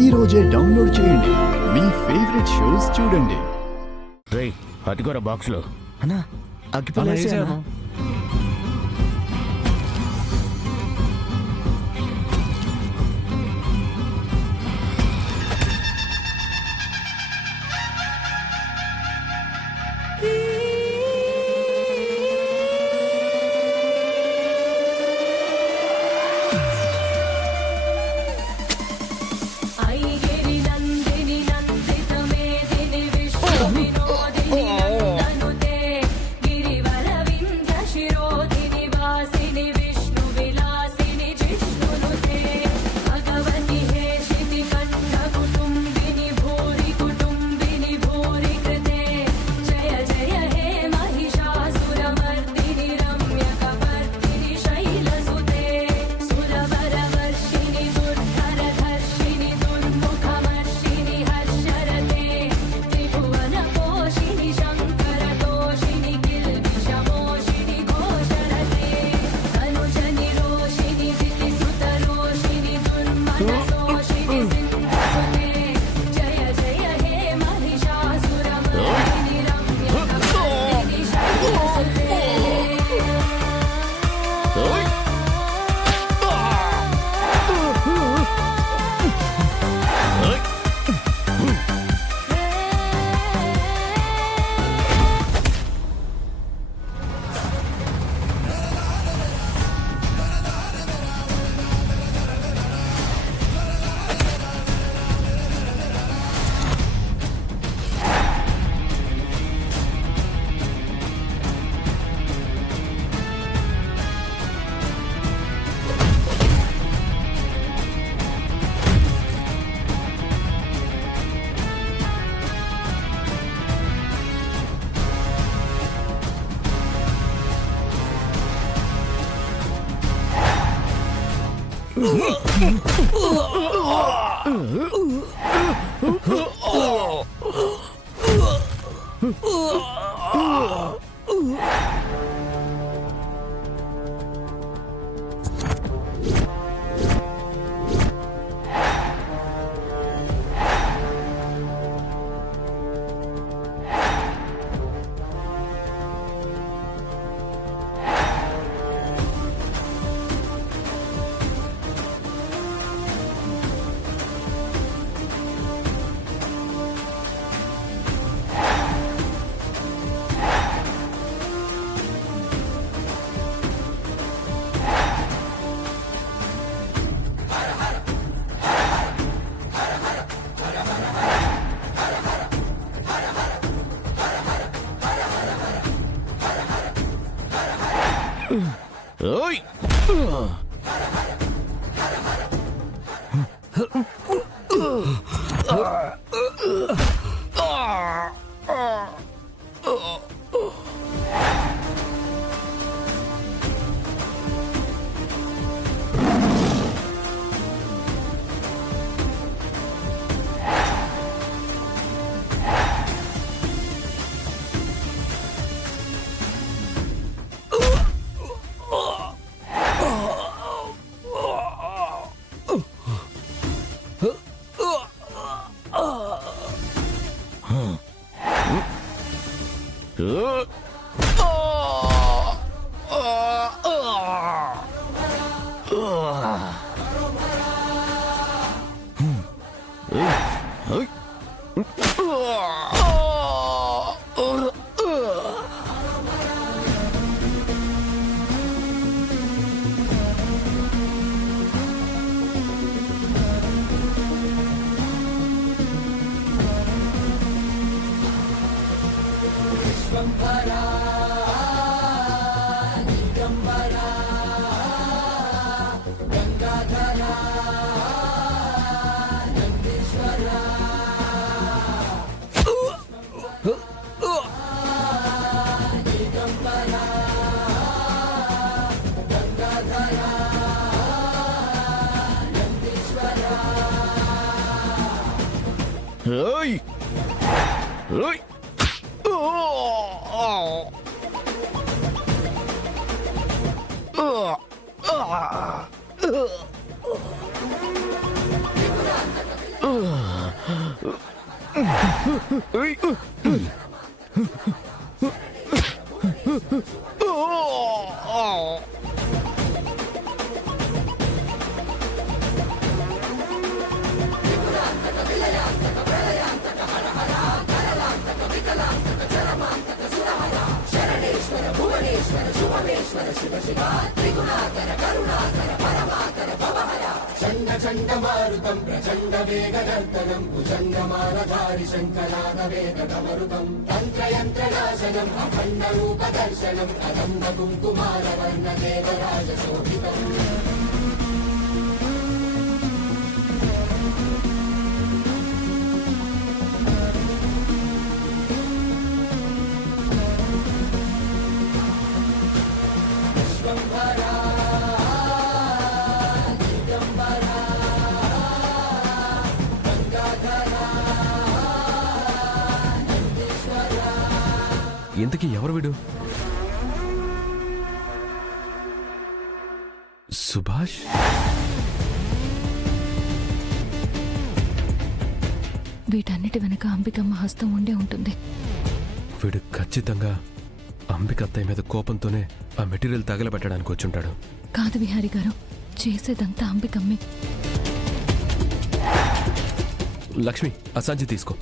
ఈ రోజే డౌన్లోడ్ చేయండి. మీ ఫేవరెట్ షోస్ చూడండి. రేయ్ అటుకోర బాక్స్ లో అన్నా అగ్గిపల్లేసాను. ఓయ్ Ơi! Ơi! ఇంతకీ ఎవరు వీడు? సుభాష్? వీటన్నిటి వెనక అంబికమ్మ హస్తం ఉండే ఉంటుంది. వీడు ఖచ్చితంగా అంబికత్తయ్య మీద కోపంతోనే ఆ మెటీరియల్ తగలబెట్టడానికి వచ్చుంటాడు. కాదు విహారి గారు, చేసేదంతా అంబికమ్మే. లక్ష్మి, ఆ సంచి తీసుకో.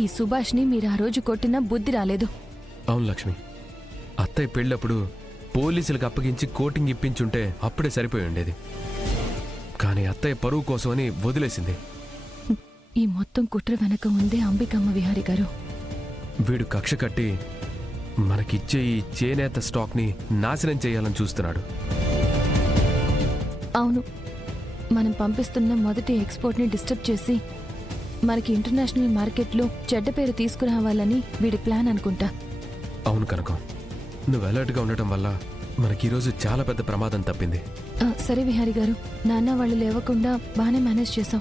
ఈ సుభాష్ని మీరు ఆ రోజు కొట్టినా బుద్ధి రాలేదు. అవును లక్ష్మి, అత్తయ్య పెళ్ళప్పుడు పోలీసులకు అప్పగించి కోటింగ్ ఇప్పించుంటే అప్పుడే సరిపోయి ఉండేది. కానీ అత్తయ్య పరువు కోసమని వదిలేసింది. ఈ మొత్తం కుట్ర వెనక ఉందే అంబికమ్మ విహారి గారు. వీడు కక్ష కట్టి మనకిచ్చే ఈ చేనేత స్టాక్ని నాశనం చేయాలని చూస్తున్నాడు. అవును, మనం పంపిస్తున్న మొదటి ఎక్స్పోర్ట్ని డిస్టర్బ్ చేసి మనకి ఇంటర్నేషనల్ మార్కెట్లో చెడ్డ పేరు తీసుకురావాలని వీడి ప్లాన్ అనుకుంటా. అవును కనకం, నువ్వు అలర్ట్గా ఉండటం వల్ల మనకి ఈరోజు చాలా పెద్ద ప్రమాదం తప్పింది. సరే విహారి గారు, నాన్న వాళ్ళు లేవకుండా బాగానే మేనేజ్ చేసాం.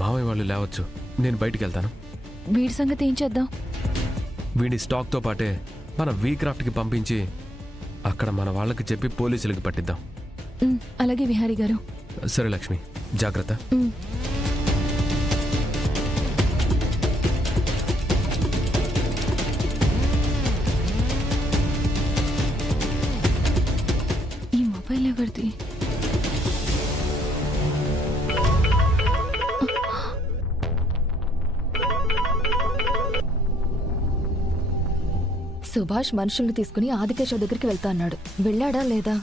మామయ్య వాళ్ళు లేవచ్చు, నేను బయటికి వెళ్తాను. వీడి సంగతి ఏం చేద్దాం? వీడి స్టాక్తో పాటే మన వీక్రాఫ్ట్కి పంపించి అక్కడ మన వాళ్ళకి చెప్పి పోలీసులకి పట్టిద్దాం. అలాగే విహారి గారు. సరే లక్ష్మి, జాగ్రత్త. ఈ మొబైల్ ఎవరిది? సుభాష్ మనుషుల్ని తీసుకుని ఆదికేశవ్ దగ్గరికి వెళ్తా అన్నాడు. వెళ్ళాడా లేదా?